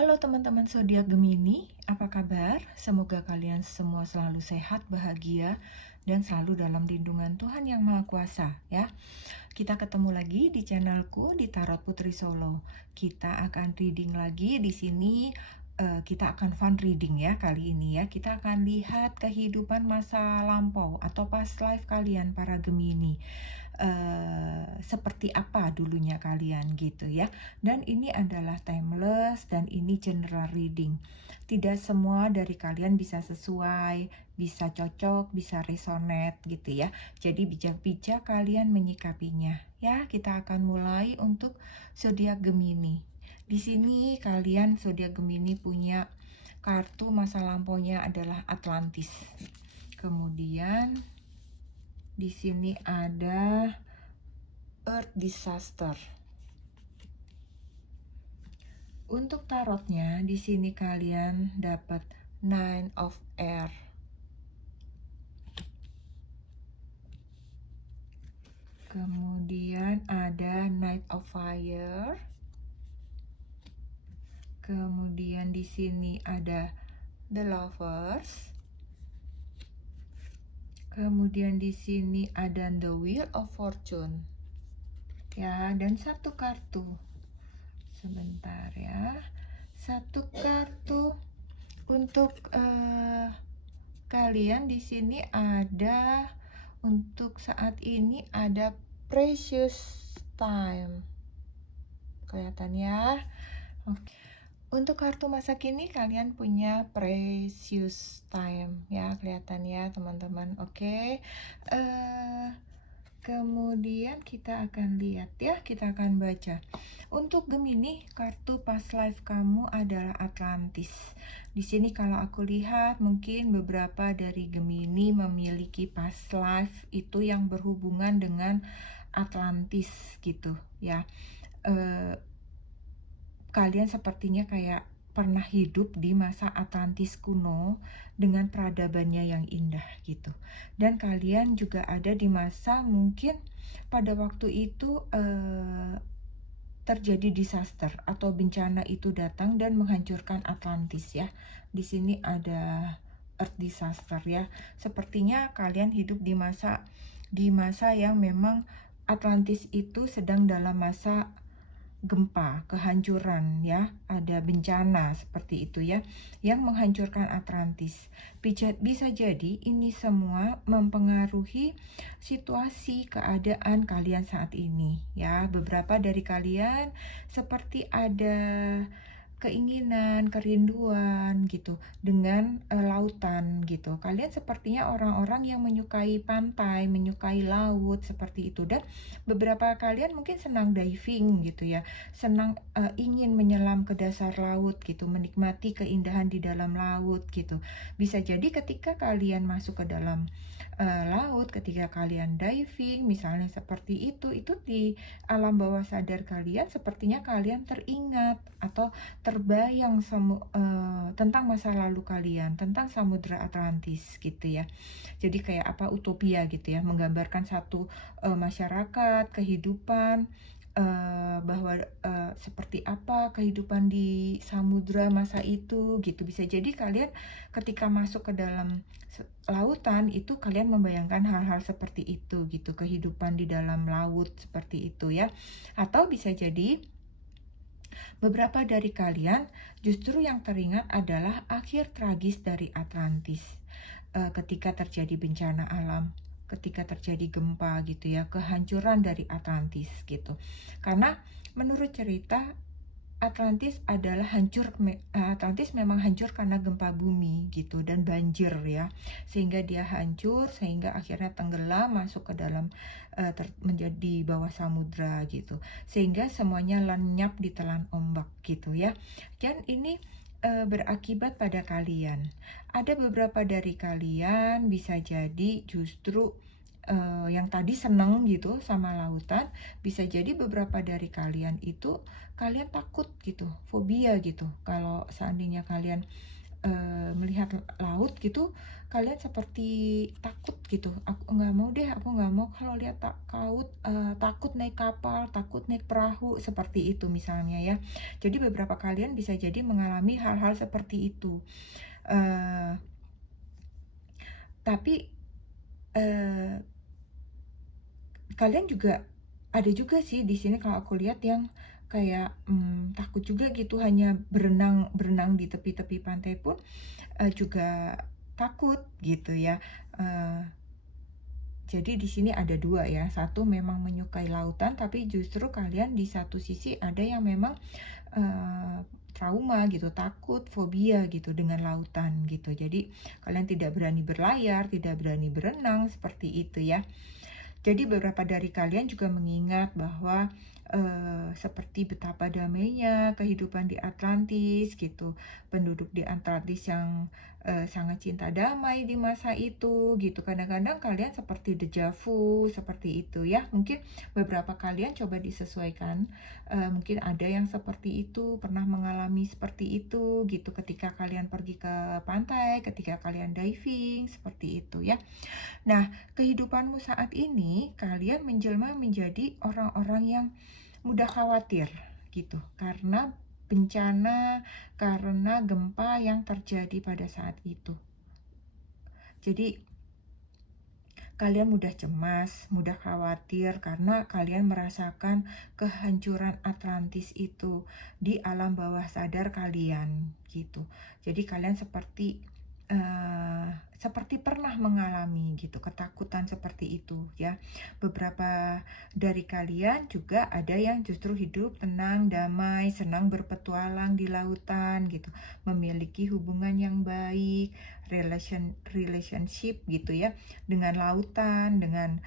Halo teman-teman zodiak Gemini, apa kabar? Semoga kalian semua selalu sehat, bahagia, dan selalu dalam lindungan Tuhan Yang Maha Kuasa ya. Kita ketemu lagi di channelku di Tarot Putri Solo. Kita akan reading lagi di sini. Kita akan fun reading ya kali ini ya. Kita akan lihat kehidupan masa lampau atau past life kalian para Gemini. Seperti apa dulunya kalian gitu ya. Dan ini adalah timeless dan ini general reading. Tidak semua dari kalian bisa sesuai, bisa cocok, bisa resonate gitu ya. Jadi bijak-bijak kalian menyikapinya. Ya, kita akan mulai untuk zodiak Gemini. Di sini kalian zodiak Gemini punya kartu masa lampaunya adalah Atlantis. Kemudian di sini ada Earth Disaster. Untuk tarotnya di sini kalian dapat Nine of Air. Kemudian ada Knight of Fire. Kemudian di sini ada The Lovers. Kemudian di sini ada The Wheel of Fortune. Ya, dan satu kartu. Sebentar ya. Satu kartu untuk kalian di sini ada untuk saat ini ada Precious Time. Kelihatan ya. Oke. Untuk kartu masa kini kalian punya Precious Time ya, kelihatan ya teman-teman. Oke. Kemudian kita akan lihat ya, kita akan baca. Untuk Gemini, kartu past life kamu adalah Atlantis. Di sini kalau aku lihat mungkin beberapa dari Gemini memiliki past life itu yang berhubungan dengan Atlantis gitu ya. Kalian sepertinya kayak pernah hidup di masa Atlantis kuno dengan peradabannya yang indah gitu. Dan kalian juga ada di masa mungkin pada waktu itu terjadi disaster atau bencana itu datang dan menghancurkan Atlantis ya. Di sini ada Earth Disaster ya. Sepertinya kalian hidup di masa yang memang Atlantis itu sedang dalam masa gempa, kehancuran ya, ada bencana seperti itu ya, yang menghancurkan Atlantis. Bisa jadi ini semua mempengaruhi situasi keadaan kalian saat ini ya. Beberapa dari kalian seperti ada keinginan, kerinduan gitu dengan lautan gitu. Kalian sepertinya orang-orang yang menyukai pantai, menyukai laut seperti itu, dan beberapa kalian mungkin senang diving gitu ya, senang ingin menyelam ke dasar laut gitu, menikmati keindahan di dalam laut gitu. Bisa jadi ketika kalian masuk ke dalam laut, ketika kalian diving misalnya seperti itu di alam bawah sadar kalian sepertinya kalian teringat atau terbayang tentang masa lalu kalian, tentang samudra Atlantis gitu ya. Jadi kayak apa, utopia gitu ya, menggambarkan satu masyarakat, kehidupan, bahwa seperti apa kehidupan di samudra masa itu gitu. Bisa jadi kalian ketika masuk ke dalam lautan itu kalian membayangkan hal-hal seperti itu gitu, kehidupan di dalam laut seperti itu ya. Atau bisa jadi beberapa dari kalian justru yang teringat adalah akhir tragis dari Atlantis. Ketika terjadi bencana alam, ketika terjadi gempa gitu ya, kehancuran dari Atlantis gitu. Karena menurut cerita Atlantis memang hancur karena gempa bumi gitu dan banjir ya, sehingga dia hancur, sehingga akhirnya tenggelam masuk ke dalam menjadi bawah samudra gitu, sehingga semuanya lenyap ditelan ombak gitu ya. Dan ini berakibat pada kalian. Ada beberapa dari kalian bisa jadi justru yang tadi seneng gitu sama lautan, bisa jadi beberapa dari kalian itu kalian takut gitu, fobia gitu. Kalau seandainya kalian melihat laut gitu, kalian seperti takut gitu, "Aku nggak mau deh, aku nggak mau kalau lihat takut naik kapal, takut naik perahu," seperti itu misalnya ya. Jadi beberapa kalian bisa jadi mengalami hal-hal seperti itu. Eee, tapi, eee, kalian juga ada juga sih di sini kalau aku lihat yang kayak, takut juga gitu, hanya berenang berenang di tepi-tepi pantai pun, juga takut gitu ya. Eee, jadi di sini ada 2 ya, satu memang menyukai lautan, tapi justru kalian di satu sisi ada yang memang, eee, trauma gitu, takut, fobia gitu dengan lautan gitu. Jadi kalian tidak berani berlayar, tidak berani berenang, seperti itu ya. Jadi beberapa dari kalian juga mengingat bahwa, seperti betapa damainya kehidupan di Atlantis gitu, penduduk di Atlantis yang, sangat cinta damai di masa itu gitu. Kadang-kadang kalian seperti deja vu, seperti itu ya. Mungkin beberapa kalian coba disesuaikan, mungkin ada yang seperti itu, pernah mengalami seperti itu gitu ketika kalian pergi ke pantai, ketika kalian diving, seperti itu ya. Nah, kehidupanmu saat ini, kalian menjelma menjadi orang-orang yang mudah khawatir gitu, karena bencana, karena gempa yang terjadi pada saat itu. Jadi, kalian mudah cemas, mudah khawatir karena kalian merasakan kehancuran Atlantis itu di alam bawah sadar kalian gitu. Jadi kalian eh, seperti pernah mengalami gitu ketakutan seperti itu ya. Beberapa dari kalian juga ada yang justru hidup tenang, damai, senang berpetualang di lautan gitu, memiliki hubungan yang baik, relationship gitu ya, dengan lautan, dengan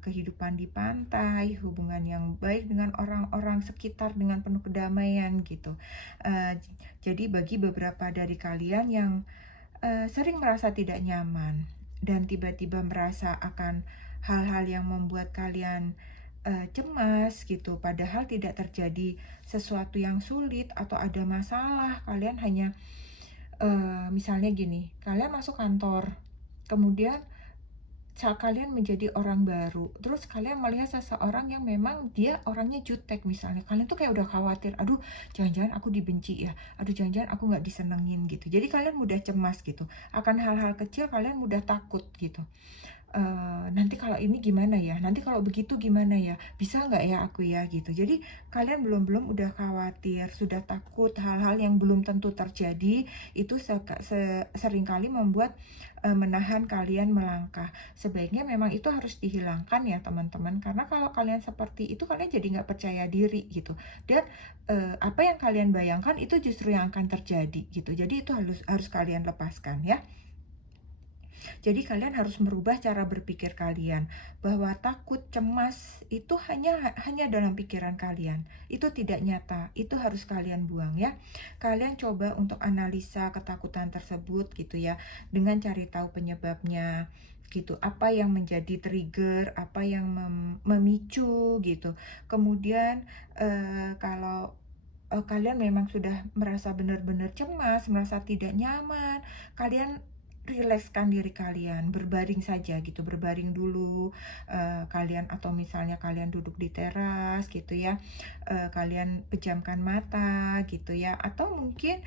kehidupan di pantai, hubungan yang baik dengan orang-orang sekitar dengan penuh kedamaian gitu. Jadi bagi beberapa dari kalian yang sering merasa tidak nyaman dan tiba-tiba merasa akan hal-hal yang membuat kalian cemas gitu, padahal tidak terjadi sesuatu yang sulit atau ada masalah, kalian hanya misalnya gini, kalian masuk kantor, kemudian saat kalian menjadi orang baru, terus kalian melihat seseorang yang memang dia orangnya jutek misalnya, kalian tuh kayak udah khawatir, aduh jangan-jangan aku dibenci ya, aduh jangan-jangan aku nggak disenengin gitu. Jadi kalian mudah cemas gitu, akan hal-hal kecil kalian mudah takut gitu. Nanti kalau ini gimana ya? Nanti kalau begitu gimana ya? Bisa nggak ya aku ya? Gitu. Jadi kalian belum-belum udah khawatir, sudah takut hal-hal yang belum tentu terjadi, itu seringkali membuat menahan kalian melangkah. Sebaiknya memang itu harus dihilangkan ya teman-teman, karena kalau kalian seperti itu kalian jadi nggak percaya diri gitu. Dan apa yang kalian bayangkan itu justru yang akan terjadi gitu. Jadi itu harus harus kalian lepaskan ya. Jadi kalian harus merubah cara berpikir kalian bahwa takut, cemas itu hanya dalam pikiran kalian. Itu tidak nyata. Itu harus kalian buang ya. Kalian coba untuk analisa ketakutan tersebut gitu ya, dengan cari tahu penyebabnya gitu. Apa yang menjadi trigger, apa yang memicu gitu. Kemudian kalau kalian memang sudah merasa benar-benar cemas, merasa tidak nyaman, kalian rilekskan diri kalian, berbaring saja gitu, berbaring dulu, kalian atau misalnya kalian duduk di teras gitu ya, kalian pejamkan mata gitu ya, atau mungkin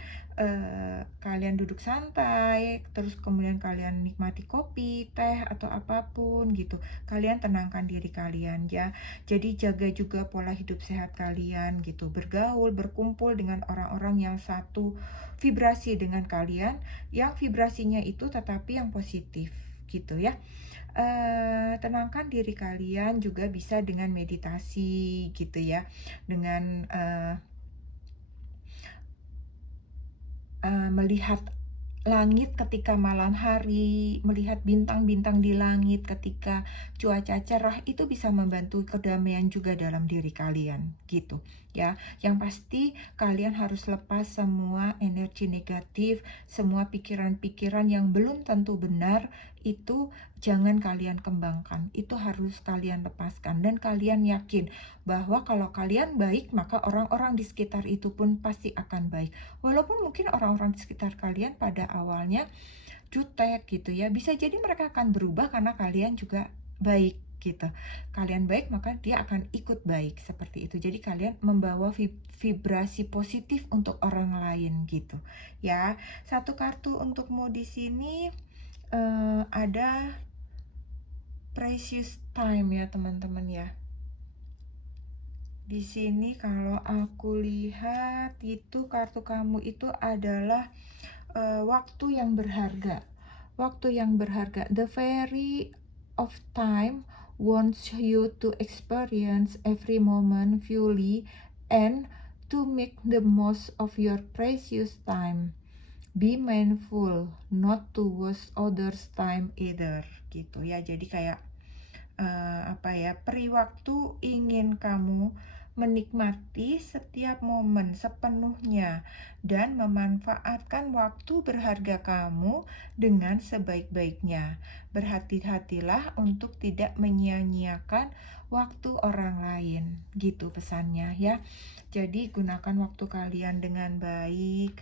kalian duduk santai, terus kemudian kalian nikmati kopi, teh, atau apapun gitu, kalian tenangkan diri kalian ya. Jadi jaga juga pola hidup sehat kalian gitu, bergaul, berkumpul dengan orang-orang yang satu vibrasi dengan kalian, yang vibrasinya itu tetapi yang positif gitu ya. Tenangkan diri kalian juga bisa dengan meditasi gitu ya, dengan melihat langit ketika malam hari, melihat bintang-bintang di langit ketika cuaca cerah, itu bisa membantu kedamaian juga dalam diri kalian gitu ya. Yang pasti kalian harus lepas semua energi negatif, semua pikiran-pikiran yang belum tentu benar, itu jangan kalian kembangkan, itu harus kalian lepaskan dan kalian yakin bahwa kalau kalian baik, maka orang-orang di sekitar itu pun pasti akan baik. Walaupun mungkin orang-orang di sekitar kalian pada awalnya jutek gitu ya, bisa jadi mereka akan berubah karena kalian juga baik gitu. Kalian baik, maka dia akan ikut baik seperti itu. Jadi kalian membawa vibrasi positif untuk orang lain gitu ya. Satu kartu untukmu di sini ada precious time ya teman-teman ya. Di sini kalau aku lihat itu kartu kamu itu adalah waktu yang berharga. Waktu yang berharga. The fairy of time wants you to experience every moment fully and to make the most of your precious time. Be mindful not to waste others' time either. Gitu ya. Jadi kayak peri waktu ingin kamu menikmati setiap momen sepenuhnya dan memanfaatkan waktu berharga kamu dengan sebaik-baiknya. Berhati-hatilah untuk tidak menyia-nyiakan waktu orang lain, gitu pesannya ya. Jadi gunakan waktu kalian dengan baik,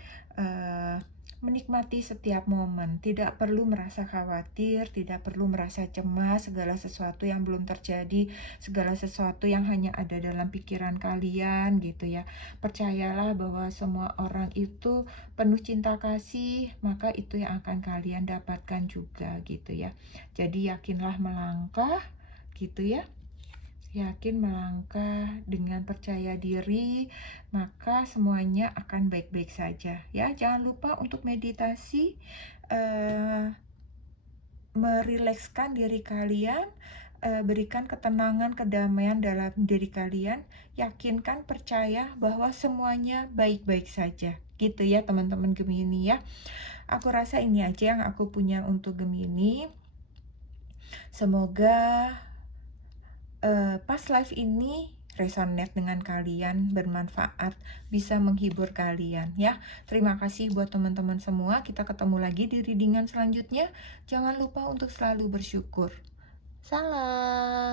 menikmati setiap momen, tidak perlu merasa khawatir, tidak perlu merasa cemas, segala sesuatu yang belum terjadi, segala sesuatu yang hanya ada dalam pikiran kalian gitu ya. Percayalah bahwa semua orang itu penuh cinta kasih, maka itu yang akan kalian dapatkan juga gitu ya. Jadi yakinlah melangkah gitu ya. Yakin melangkah dengan percaya diri, maka semuanya akan baik-baik saja ya. Jangan lupa untuk meditasi, merilekskan diri kalian, berikan ketenangan, kedamaian dalam diri kalian. Yakinkan, percaya bahwa semuanya baik-baik saja gitu ya teman-teman Gemini ya. Aku rasa ini aja yang aku punya untuk Gemini. Semoga past life ini resonate dengan kalian, bermanfaat, bisa menghibur kalian ya. Terima kasih buat teman-teman semua. Kita ketemu lagi di readingan selanjutnya. Jangan lupa untuk selalu bersyukur. Salam.